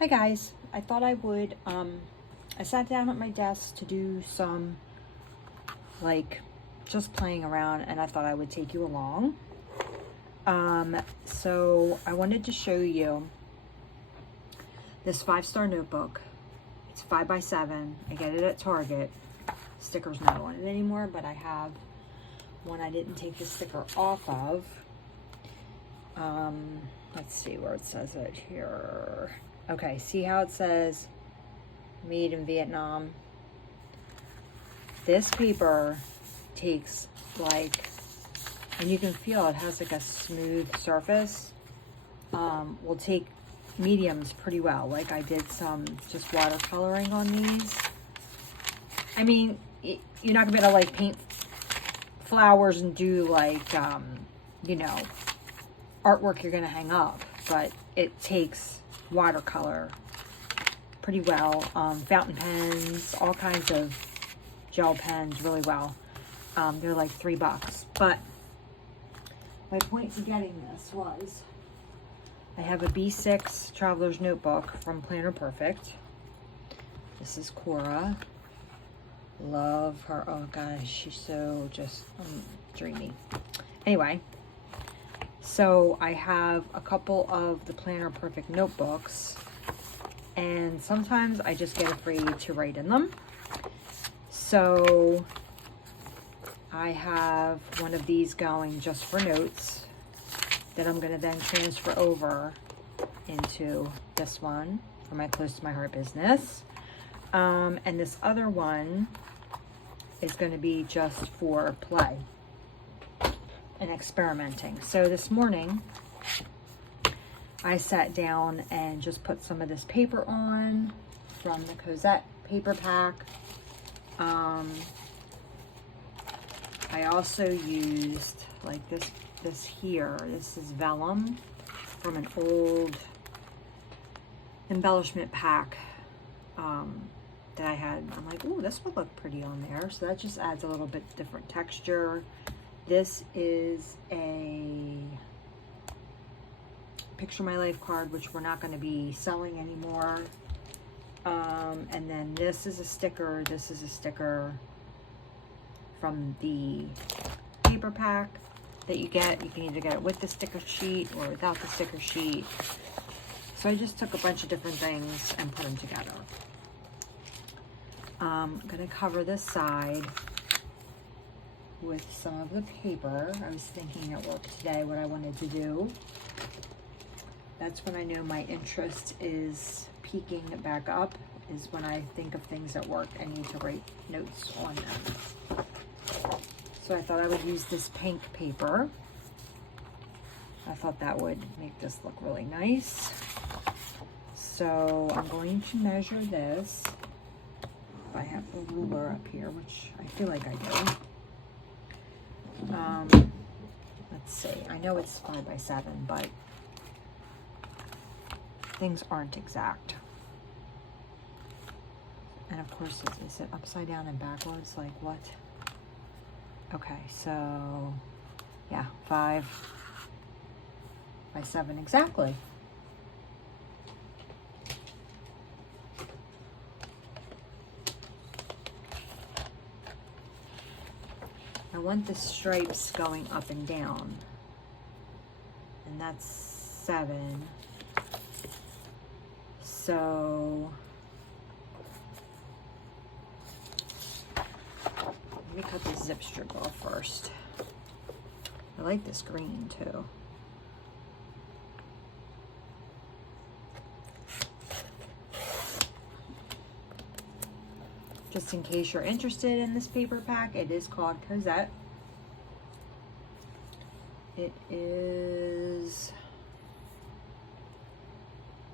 Hi guys, I thought I would, I sat down at my desk to do some, just playing around, and I thought I would take you along. So I wanted to show you this 5-star notebook. It's 5x7. I get it at Target. Sticker's not on it anymore, but I have one I didn't take the sticker off of. Let's see where it says it here. Okay, see how it says made in Vietnam? This paper takes and you can feel it has like a smooth surface. Will take mediums pretty well. Like I did some just watercoloring on these. I mean, you're not gonna be able to paint flowers and do artwork you're gonna hang up, but it takes watercolor pretty well. Fountain pens, all kinds of gel pens really well. They're like $3, but my point to getting this was I have a B6 Traveler's Notebook from Planner Perfect. This is Cora. Love her. Oh gosh, she's so just dreamy. Anyway, so I have a couple of the Planner Perfect notebooks, and sometimes I just get afraid to write in them. So I have one of these going just for notes that I'm going to then transfer over into this one for my Close to My Heart business. And this other one is going to be just for play and experimenting. So this morning I sat down and just put some of this paper on from the Cosette paper pack. I also used this here. This is vellum from an old embellishment pack that I had. I'm like, ooh, this would look pretty on there. So that just adds a little bit different texture. This is a Picture My Life card, which we're not going to be selling anymore. And then this is a sticker. This is a sticker from the paper pack that you get. You can either get it with the sticker sheet or without the sticker sheet. So I just took a bunch of different things and put them together. I'm going to cover this side with some of the paper. I was thinking at work today what I wanted to do. That's when I know my interest is peaking back up, is when I think of things at work I need to write notes on them. So I thought I would use this pink paper. I thought that would make this look really nice. So I'm going to measure this. I have the ruler up here, which I feel like I do. Let's see. I know it's 5x7, but things aren't exact. And of course, is it upside down and backwards? Like what? Okay, so yeah, 5x7 exactly. I want the stripes going up and down, and that's 7. So let me cut this zip strip off first. I like this green too. Just in case you're interested in this paper pack, it is called Cosette. It is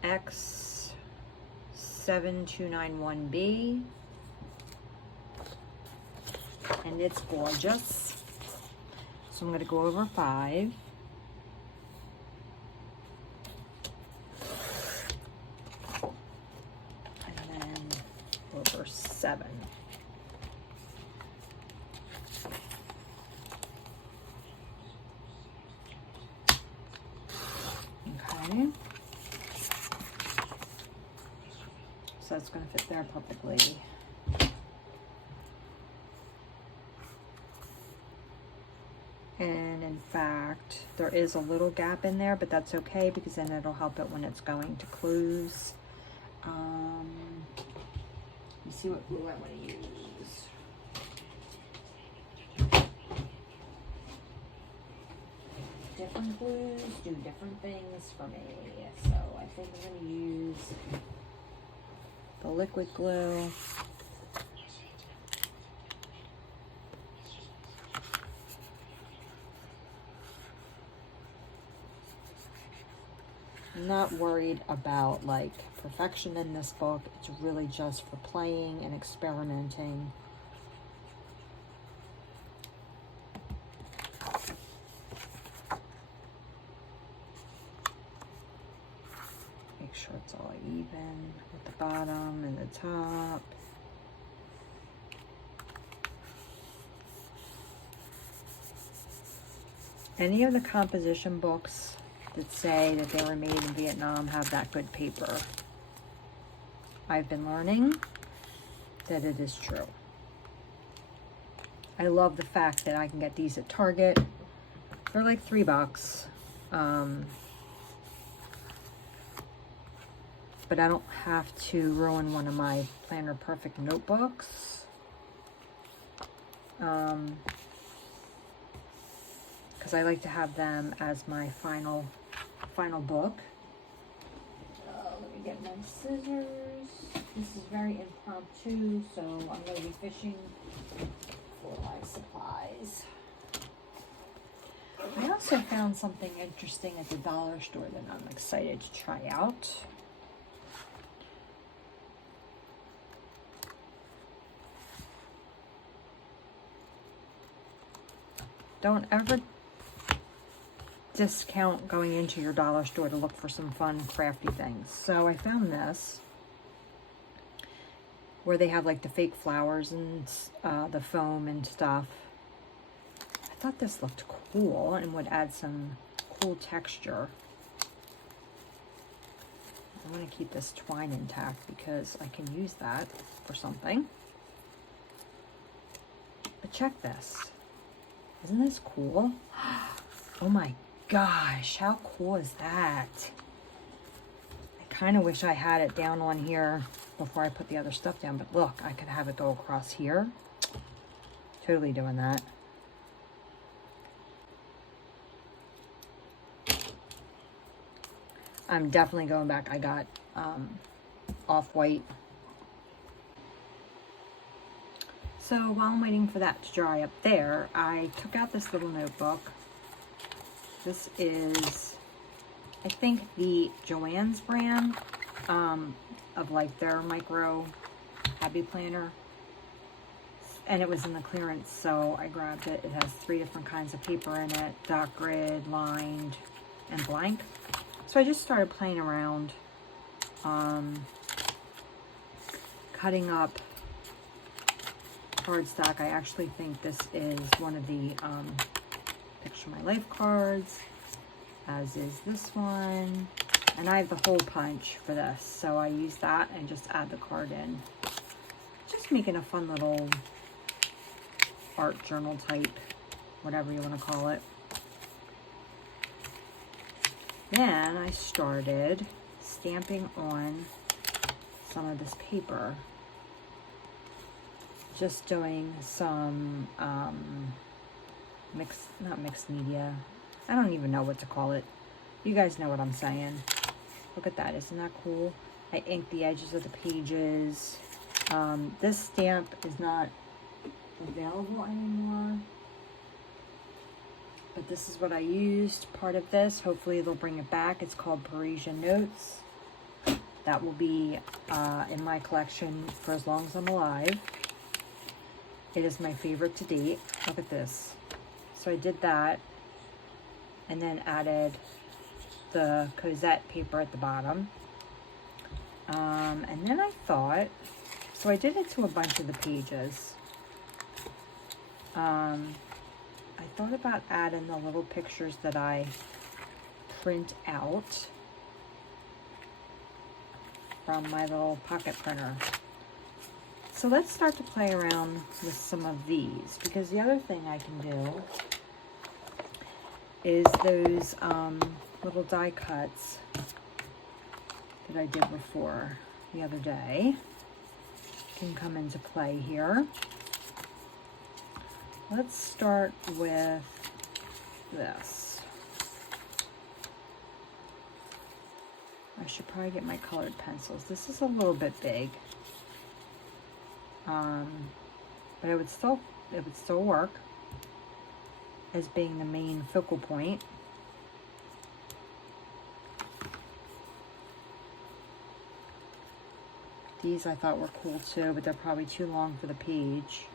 X7291B, and it's gorgeous. So I'm going to go over 5. And then over 7. Okay. so it's going to fit there perfectly. And in fact, there is a little gap in there, but that's okay because then it'll help it when it's going to close. Let me see what glue I want to use. Different glues do different things for me, so I think I'm going to use the liquid glue. I'm not worried about like perfection in this book. It's really just for playing and experimenting. Make sure it's all even with the bottom and the top. Any of the composition books that say that they were made in Vietnam have that good paper. I've been learning that it is true. I love the fact that I can get these at Target. They're like $3. But I don't have to ruin one of my Planner Perfect notebooks. Because I like to have them as my final book. Let me get my scissors. This is very impromptu, so I'm going to be fishing for my supplies. I also found something interesting at the dollar store that I'm excited to try out. Don't ever discount going into your dollar store to look for some fun crafty things. So I found this where they have like the fake flowers and the foam and stuff. I thought this looked cool and would add some cool texture. I want to keep this twine intact because I can use that for something. But check this. Isn't this cool? Oh my gosh, how cool is that? I kind of wish I had it down on here before I put the other stuff down, but look, I could have it go across here. Totally doing that. I'm definitely going back. I got Off-White. So while I'm waiting for that to dry up there, I took out this little notebook. This is, I think, the Joann's brand of like their micro happy planner. And it was in the clearance, so I grabbed it. It has 3 different kinds of paper in it, dot grid, lined, and blank. So I just started playing around, cutting up cardstock. I actually think this is one of the Picture My Life cards, as is this one. And I have the hole punch for this, so I use that and just add the card in. Just making a fun little art journal type, whatever you want to call it. Then I started stamping on some of this paper. Just doing some not mixed media. I don't even know what to call it. You guys know what I'm saying. Look at that, isn't that cool? I inked the edges of the pages. This stamp is not available anymore, but this is what I used, part of this. Hopefully they'll bring it back. It's called Parisian Notes. That will be in my collection for as long as I'm alive. It is my favorite to date. Look at this. So I did that and then added the Cosette paper at the bottom. And then I thought, so I did it to a bunch of the pages. I thought about adding the little pictures that I print out. from my little pocket printer. So let's start to play around with some of these, because the other thing I can do is those little die cuts that I did before the other day can come into play here. Let's start with this. I should probably get my colored pencils. This is a little bit big, but it would still work as being the main focal point. These I thought were cool too, but they're probably too long for the page.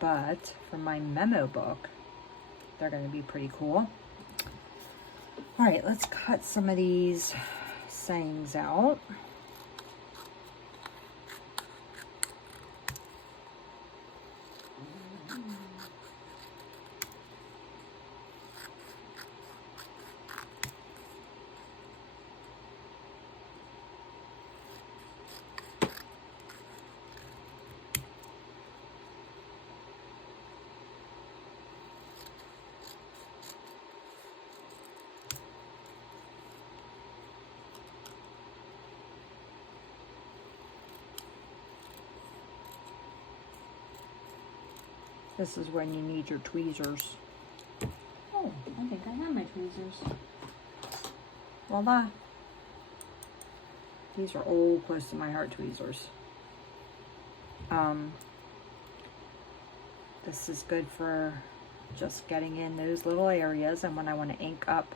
But for my memo book, they're going to be pretty cool. All right, let's cut some of these sayings out. This is when you need your tweezers. Oh, I think I have my tweezers. Voila. These are old, close to my heart tweezers. This is good for just getting in those little areas, and when I want to ink up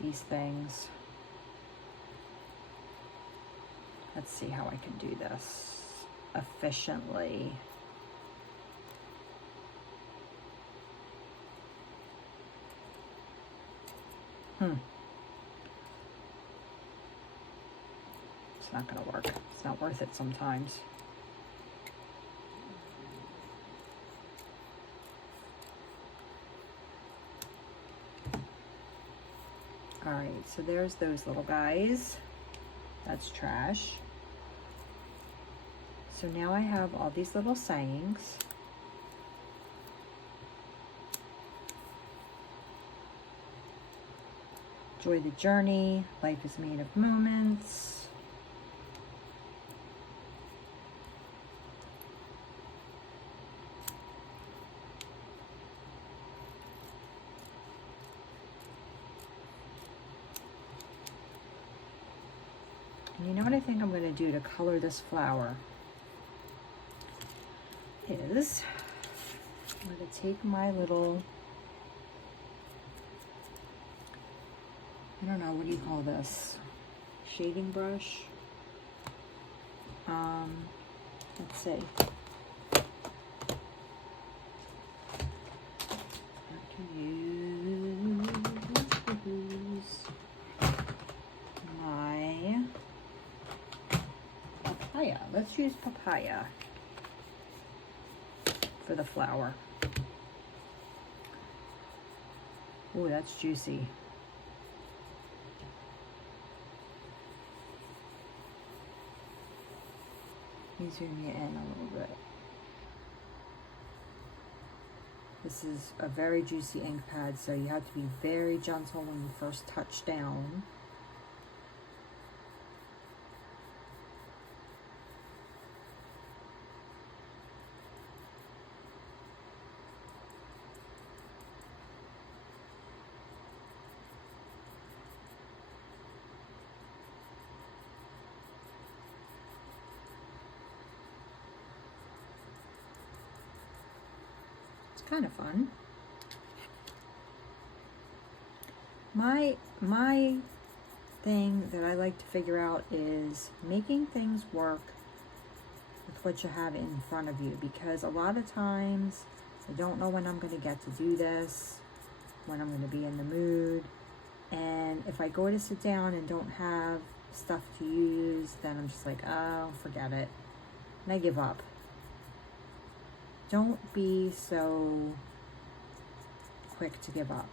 these things. Let's see how I can do this efficiently. It's not going to work. It's not worth it sometimes. All right, so there's those little guys. That's trash. So now I have all these little sayings. Enjoy the journey. Life is made of moments. And you know what I think I'm going to do to color this flower is I'm going to take my little, I don't know, what do you call this? Shading brush. Let's see. I can use my papaya. Let's use papaya for the flower. Oh, that's juicy. Let me zoom you in a little bit. This is a very juicy ink pad, so you have to be very gentle when you first touch down. Kind of fun. My thing that I like to figure out is making things work with what you have in front of you, because a lot of times I don't know when I'm going to get to do this, when I'm going to be in the mood, and if I go to sit down and don't have stuff to use, then I'm just like, oh, forget it, and I give up. Don't be so quick to give up.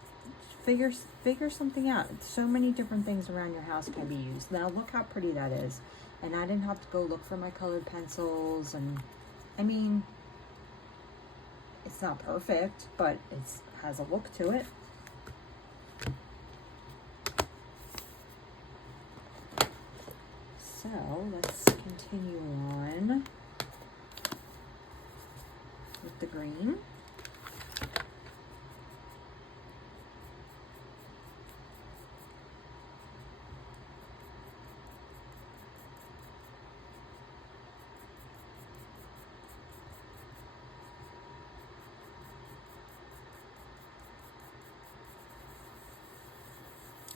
figure something out. So many different things around your house can be used. Now look how pretty that is. And I didn't have to go look for my colored pencils. And I mean, it's not perfect, but it has a look to it. So let's continue on with the green.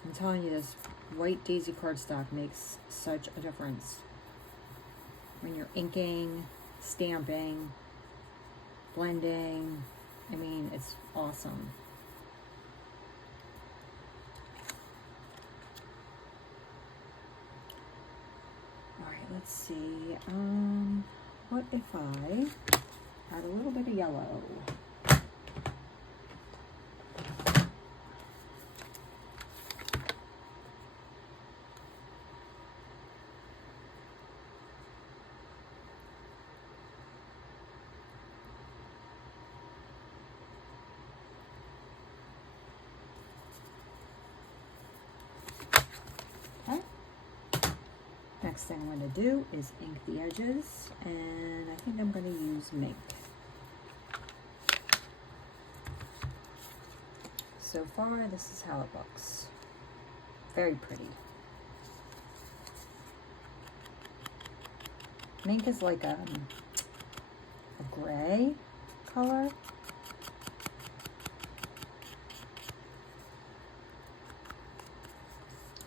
I'm telling you, this white daisy cardstock makes such a difference when you're inking, stamping, blending. I mean, it's awesome. All right, let's see. What if I add a little bit of yellow? Next thing I'm going to do is ink the edges, and I think I'm going to use Mink. So far, this is how it looks. Very pretty. Mink is like a gray color.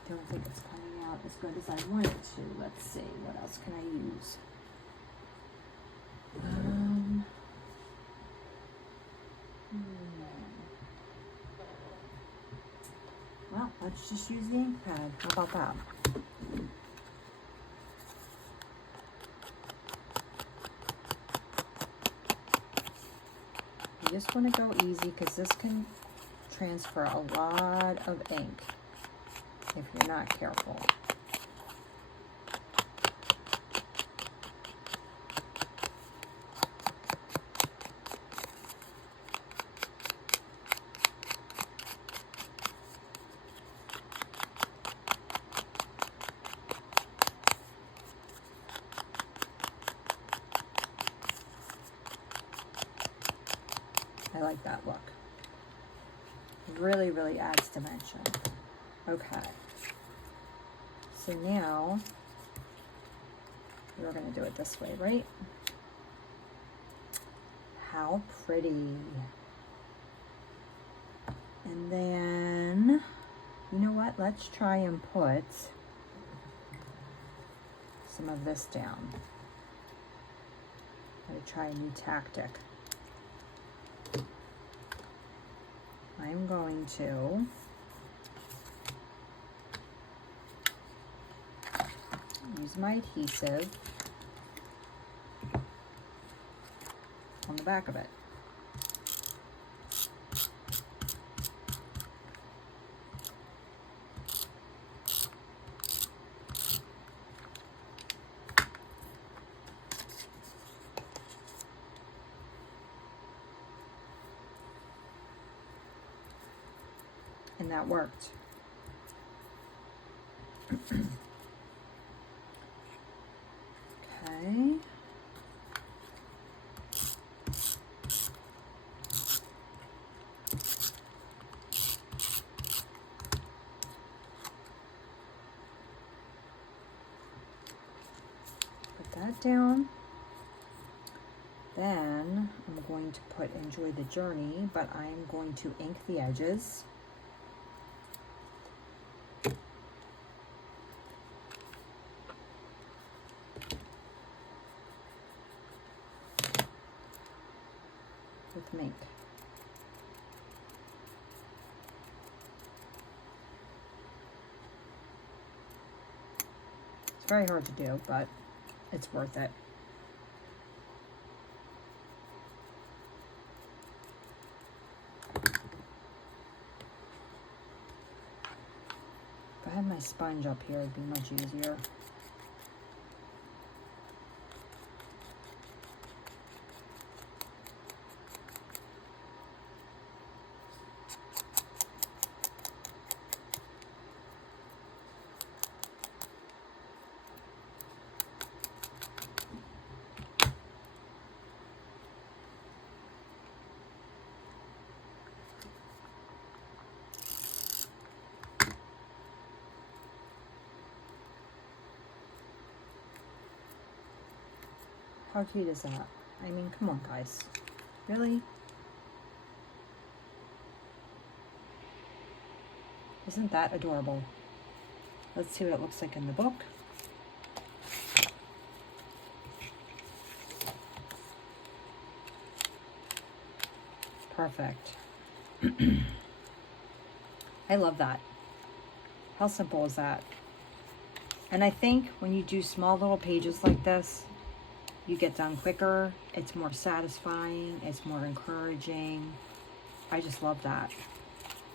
I don't think it's coming out as good as I want it to. Let's see, what else can I use? Well, let's just use the ink pad. How about that? You just want to go easy because this can transfer a lot of ink if you're not careful. I like that look. Really, really adds dimension. Okay. So now, we're going to do it this way, right? How pretty. And then, you know what? Let's try and put some of this down. I'm going to try a new tactic. I'm going to use my adhesive on the back of it. And that worked. Okay. Put that down. Then I'm going to put Enjoy the Journey, but I'm going to ink the edges. With Mink. It's very hard to do, but it's worth it. I had my sponge up here, it'd be much easier. How cute is that? I mean, come on, guys. Really? Isn't that adorable? Let's see what it looks like in the book. Perfect. I love that. How simple is that? And I think when you do small little pages like this, you get done quicker, it's more satisfying, it's more encouraging. I just love that.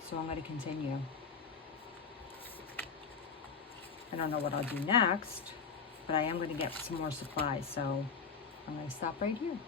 So I'm going to continue. I don't know what I'll do next, but I am going to get some more supplies, so I'm going to stop right here.